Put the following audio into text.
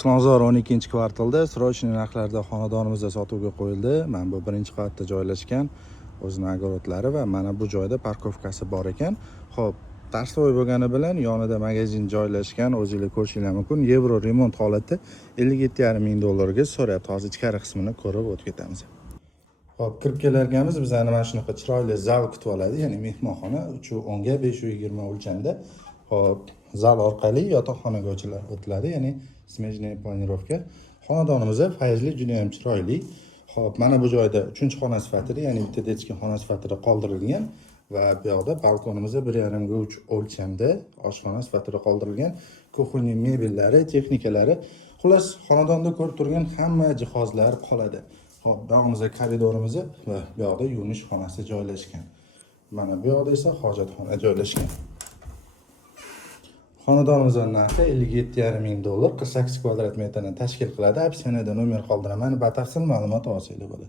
Chilonzor 12-kvartalda srochniy narxlarda xonadonimizda sotuvga qo'yildi. Mana bu birinchi qavatda joylashgan o'zining огородlari va mana bu joyda parkovkasi bor ekan. Xo'p, tarsoy bo'lgani bilan yonida magazin joylashgan, o'zingizlar ko'rishingiz mumkin. Yevro remont holati $57,5 ming ga so'rayapti. Hozir ichkari qismini ko'rib o'tib ketamiz. Xo'p, kirib kelarganmiz bizani mana shunaqa chiroyli zal kutib oladi, ya'ni mehmonxona 3x10 ga 5x20 o'lchamda. Xo'p, zal orqali yotoqxonaga o'tiladi, ya'ni smejniy planirovka. Xonadonimiz fayzli, juda ham chiroyli. Xo'p, mana bu joyda 3-xona sifatida, ya'ni bitta dechki xona sifatida qoldirilgan va bu yoqda balkonimiz 1,5 ga 3 o'lchamda oshxona sifatida qoldirilgan. Kuxonniy mebellari, texnikalari, xullas xonadonda ko'rib turgan hamma jihozlar qoladi. Xo'p, bu yoqimizda koridorimiz va bu yoqda yuvinish xonasi joylashgan. Mana bu yoqda esa hojatxona joylashgan. Xonadonimizning narxi $57,5 ming, 48 kvadrat metrni tashkil qiladi. Opsiyonada nomer qoldiraman, batafsil ma'lumot olsangiz bo'ladi.